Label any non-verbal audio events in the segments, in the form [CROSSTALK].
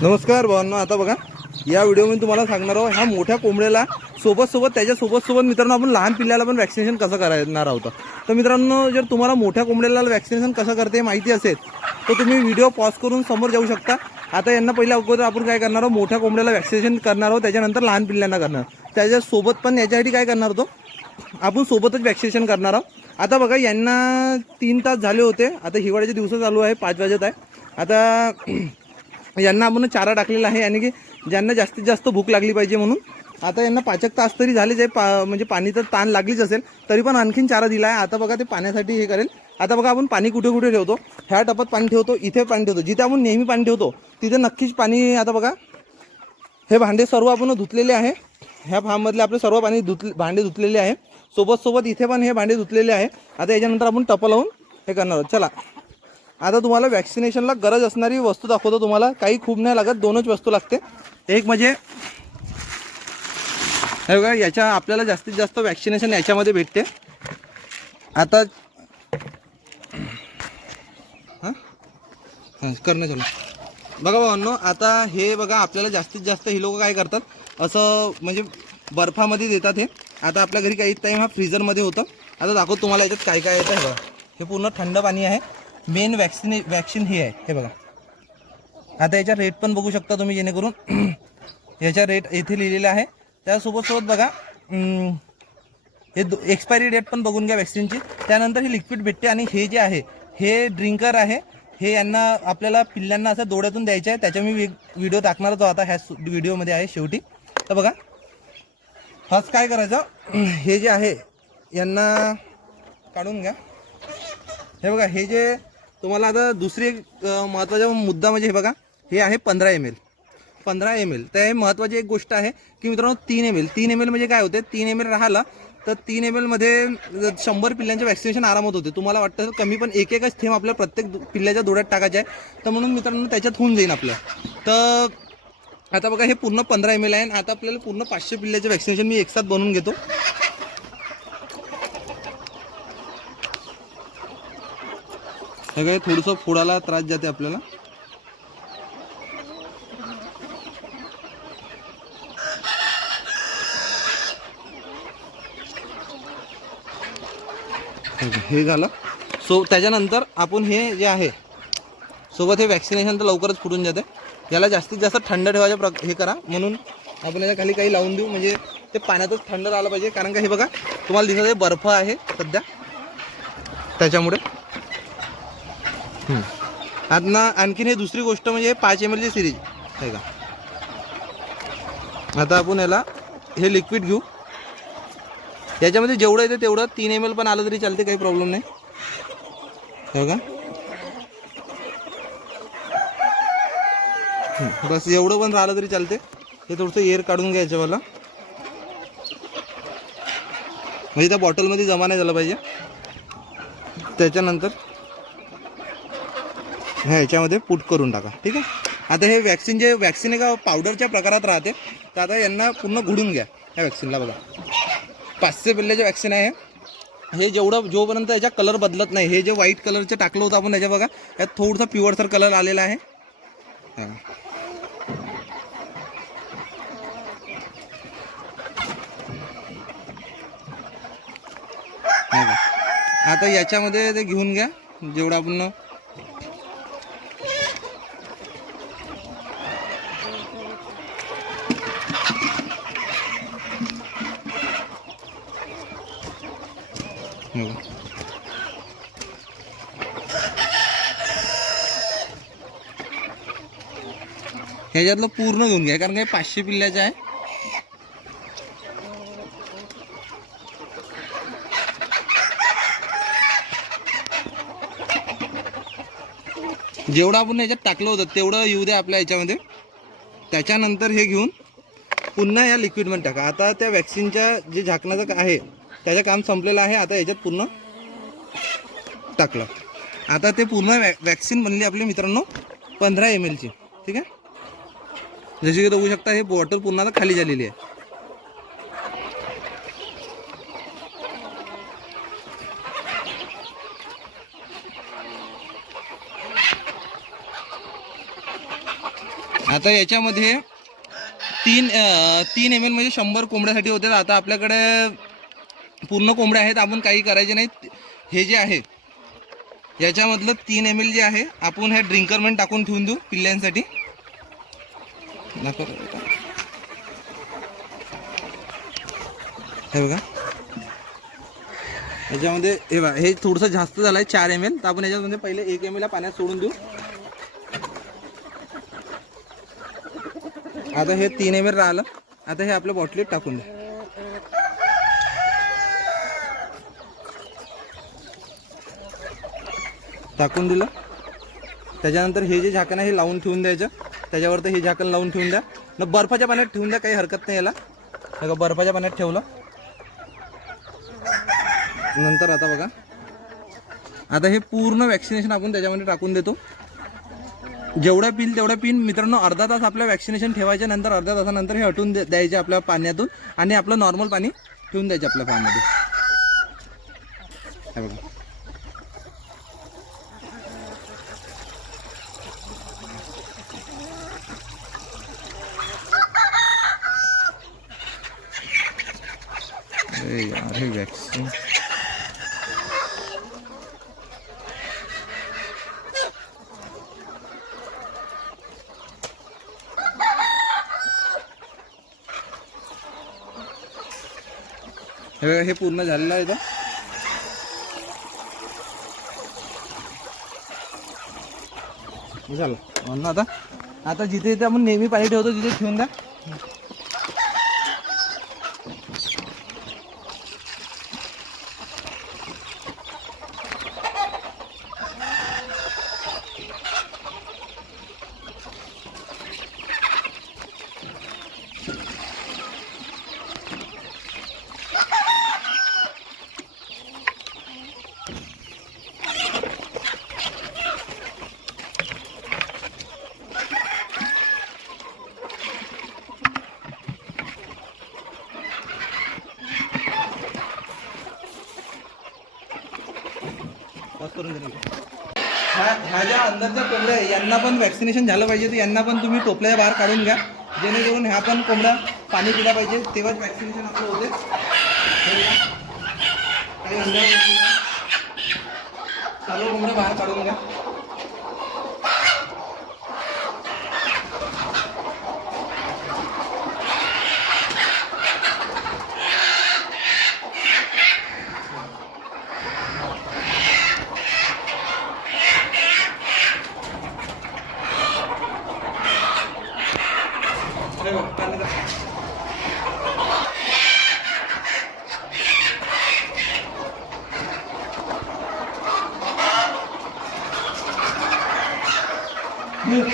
नमस्कार भावांनो आता बघा या व्हिडिओमध्ये तुम्हाला सांगणार आहोत ह्या मोठ्या कोंबड्याला सोबत सोबत त्याच्यासोबत सोबत मित्रांनो आपण लहान पिल्ल्याला पण वॅक्सिनेशन कसं करणार आहोत. तर मित्रांनो जर तुम्हाला मोठ्या कोंबड्याला वॅक्सिनेशन कसं करते माहिती असेल तर तुम्ही व्हिडिओ पॉज करून समोर जाऊ शकता. आता यांना पहिल्या अगोदर आपण काय करणार आहोत मोठ्या कोंबड्याला वॅक्सिनेशन करणार आहोत त्याच्यानंतर लहान पिल्ल्यांना करणार त्याच्यासोबत पण याच्यासाठी काय करणार होतो आपण सोबतच वॅक्सिनेशन करणार आहोत. आता बघा यांना तीन तास झाले होते आता हिवाळ्याचे दिवस चालू आहे पाच वाजत आहे. आता यांना आपण चारा टाकलेला आहे आणि की ज्यांना जास्तीत जास्त भूक लागली पाहिजे म्हणून. आता यांना पाचक तास तरी झालेच आहे पा म्हणजे पाणी तर ताण लागलीच असेल तरी पण आणखीन चारा दिला आहे आता बघा ते पाण्यासाठी हे करेल. आता बघा आपण पाणी कुठे कुठे ठेवतो? ह्या टपात पाणी ठेवतो इथे पाणी ठेवतो. जिथे आपण नेहमी पाणी ठेवतो तिथे नक्कीच पाणी आता बघा हे भांडे सर्व आपण धुतलेले आहे. ह्या फार्ममधले आपले सर्व पाणी धुत भांडे धुतलेले आहे. सोबत सोबत इथे पण हे भांडे धुतलेले आहे. आता याच्यानंतर आपण टप लावून हे करणार आहोत. चला. आता तुम्हाला वॅक्सिनेशनला गरज असणारी वस्तू दाखवतो तुम्हाला. काही खूप नाही लागत दोनच वस्तू लागते. एक म्हणजे हे बघा याच्या आपल्याला जास्तीत जास्त वॅक्सिनेशन याच्यामध्ये भेटते. आता हां? हां करणं चालू बघा भावांनो आता हे बघा आपल्याला जास्तीत जास्त हे लोक काय करतात? असं म्हणजे बर्फामध्ये देतात हे. आता आपल्या घरी काही टाईम हा फ्रीजरमध्ये होतं. आता दाखवतो तुम्हाला याच्यात काय काय येतं हे बघा. हे पूर्ण थंड पाणी आहे. मेन वॅक्सिने वॅक्सिन हे आहे. हे बघा. आता याच्या रेट पण बघू शकता तुम्ही जेणेकरून. [CLEARS THROAT] याच्या रेट येथे लिहिलेला आहे. त्यासोबतसोबत बघा हे दो एक्सपायरी डेट पण बघून घ्या वॅक्सिनची त्यानंतर ही लिक्विड भेटते आणि हे जे आहे हे ड्रिंकर आहे. हे यांना आपल्याला पिल्ल्यांना असं डोळ्यातून द्यायचं आहे. त्याच्या मी व्हिडिओ टाकणारच आता. ह्या व्हिडिओमध्ये आहे शेवटी. तर बघा. फर्स्ट काय करायचं? [CLEARS THROAT] हे जे आहे यांना काढून घ्या. हे बघा हे जे तुम्हाला आता दुसरी एक महत्त्वाचा मुद्दा म्हणजे हे बघा हे आहे पंधरा एम एल पंधरा एम एल तर हे महत्त्वाची एक गोष्ट आहे की मित्रांनो तीन एम एल तीन एम एल म्हणजे काय होते? तीन एम एल राहिला तर तीन एम एलमध्ये शंभर पिल्ल्यांचे वॅक्सिनेशन आरामात होते. तुम्हाला वाटतं कमी पण एक एकच थेंब आपल्या प्रत्येक पिल्ल्याच्या डोळ्यात टाकायचे आहे. तर म्हणून मित्रांनो त्याच्यात होऊन जाईल आपलं. तर आता बघा हे पूर्ण पंधरा एम एल आहे आणि आता आपल्याला पूर्ण पाचशे पिल्ल्याचे वॅक्सिनेशन मी एकसाथ बनवून घेतो. हे काय थोडंसं फोडायला त्रास जाते आपल्याला? हे झालं. सो त्याच्यानंतर आपण हे जे आहे सोबत हे वॅक्सिनेशन तर लवकरच फुटून जाते. याला जास्तीत जास्त थंड ठेवायचं प्र हे करा. म्हणून आपण याच्या खाली काही लावून देऊ. म्हणजे ते पाण्यातच थंड राहिलं पाहिजे. कारण का हे बघा तुम्हाला दिसत आहे बर्फ आहे सध्या त्याच्यामुळे. आता ना आणखीन हे दुसरी गोष्ट म्हणजे पाच एम एलची सिरीज. आहे का? आता आपण याला हे लिक्विड घेऊ. याच्यामध्ये जेवढं येते तेवढं तीन एम एल पण आलं तरी चालते काही प्रॉब्लेम नाही. हो का? बस एवढं पण राहिलं तरी चालते. हे थोडंसं एअर काढून घ्यायचं मला म्हणजे त्या बॉटलमध्ये जमा नाही झालं पाहिजे. त्याच्यानंतर ह्या ह्याच्यामध्ये पुट करून टाका. ठीक आहे? आता हे वॅक्सिन जे वॅक्सिन एका पावडरच्या प्रकारात राहते तर आता यांना पूर्ण घुडून घ्या ह्या वॅक्सिनला बघा. पाचशे पिल्ल्याचे वॅक्सिन आहे हे जेवढं जोपर्यंत याचा कलर बदलत नाही हे जे व्हाईट कलरचे टाकलं होतं आपण याच्या बघा यात थोडंसं पिवळसर कलर आलेला आहे. आता याच्यामध्ये ते घेऊन घ्या जेवढं आपण ह्याच्यातलं पूर्ण घेऊन घ्या कारण काही पाचशे पिल्ल्याचं आहे. जेवढं आपण याच्यात टाकलं होतं तेवढं येऊ द्या आपल्या याच्यामध्ये त्याच्यानंतर हे घेऊन पुन्हा या लिक्विडमध्ये टाका. आता त्या वॅक्सिनच्या जे झाकणाचं आहे त्याचं काम संपलेलं आहे. आता याच्यात पूर्ण टाकलं. आता ते पूर्ण वॅ वॅक्सिन बनली आपली मित्रांनो पंधरा एम एलची ठीक आहे? जशी की बघू शकता हे बॉटल पूर्ण आता खाली झालेली आहे. आता याच्यामध्ये तीन तीन एम एल म्हणजे शंभर कोंबड्यासाठी होते. आता आपल्याकडे पूर्ण कोंबड्या आहेत आपण काही करायचे नाहीत. हे जे आहे याच्यामधलं तीन एम एल जे आहे आपण ह्या ड्रिंकरमेंट टाकून ठेवून देऊ पिल्ल्यांसाठी. हे बघा. याच्यामध्ये हे बघा हे थोडंसं जास्त झालं आहे चार एम एल तर आपण याच्यामध्ये पहिले एक एम एल पाण्यात सोडून देऊ. आता हे तीन एम एल राहिलं. आता हे आपल्या बॉटलीत टाकून द्या. टाकून दिलं. त्याच्यानंतर हे जे झाकण आहे हे लावून ठेवून द्यायचं. त्याच्यावर तर हे झाकण लावून ठेवून द्या. न बर्फाच्या पाण्यात ठेवून द्या काही हरकत नाही याला. बघा बर्फाच्या पाण्यात ठेवलं. नंतर आता बघा. आता हे पूर्ण वॅक्सिनेशन आपण त्याच्यामध्ये टाकून देतो. जेवढ्या पिल तेवढ्या पिन. मित्रांनो अर्धा तास आपल्या वॅक्सिनेशन ठेवायच्या नंतर अर्ध्या तासानंतर हे हटून दे- द्यायचे आपल्या पाण्यातून. आणि आपलं नॉर्मल पाणी ठेवून द्यायचे आपल्या पाण्यामध्ये बघा. अरे यार हे वॅक्सिन हे हे पूर्ण झालेलं आहे का झालं. म्हणून आता आता जिथे जिथे आपण नेहमी पाणी ठेवतो तिथे ठेवून द्या. करून दे ह्या ह्या ज्या अंदरच्या कोंबड्या आहे यांना पण वॅक्सिनेशन झालं पाहिजे. तर यांना पण तुम्ही टोपल्या बाहेर काढून घ्या. जेणेकरून ह्या पण कोंबड्या पाणी पिला पाहिजे. तेव्हाच वॅक्सिनेशन आपलं होते. काही अंदर चालू कोंबड्या बाहेर काढून घ्या. हे बघा, पाणी टाक. झालं?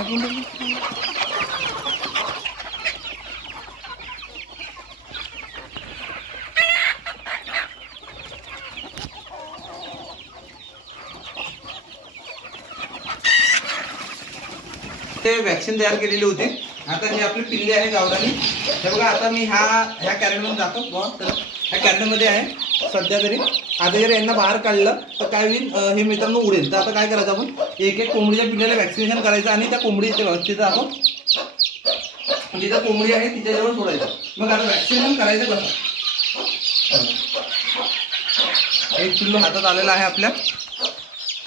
पाणी नाही ते वॅक्सिन तयार केलेली होती. आता हे आपली पिल्ली आहे गावरानी. हे बघा आता मी ह्या ह्या कॅरेटमध्ये जातो. बघा तर ह्या कॅरेटमध्ये आहे. सध्या तरी आता जर यांना बाहेर काढलं तर काय होईल हे मित्रांनो उडेल. तर आता काय करायचं आपण? एक एक कोंबडीच्या पिल्ल्याला वॅक्सिनेशन करायचं आणि त्या कोंबडी इथे तिथं आपण म्हणजे जिथं कोंबडी आहे तिच्याजवळ सोडायचं. मग आता वॅक्सिनेशन करायचं कसं? एक पिल्लू हातात आलेला आहे आपल्या.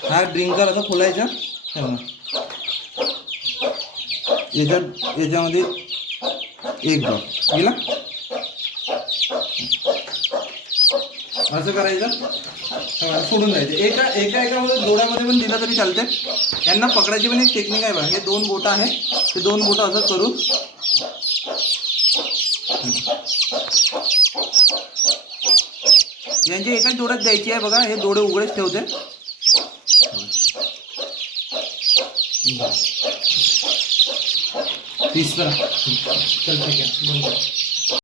हा ड्रिंकर असं खोलायचा. याच्यात याच्यामध्ये एक ड्रॉप गेला? असं करायचं. सोडून द्यायचं. एका एका एकामध्ये डोळ्यामध्ये पण दिलं तरी चालते यांना पकडायची पण एक टेक्निक आहे बघा. हे दोन बोटं आहे ते दोन बोटं असं करून. यांची एकाच डोळ्यात द्यायची आहे बघा. हे डोळे उघडेच ठेवते. तीस चल ठीक आहे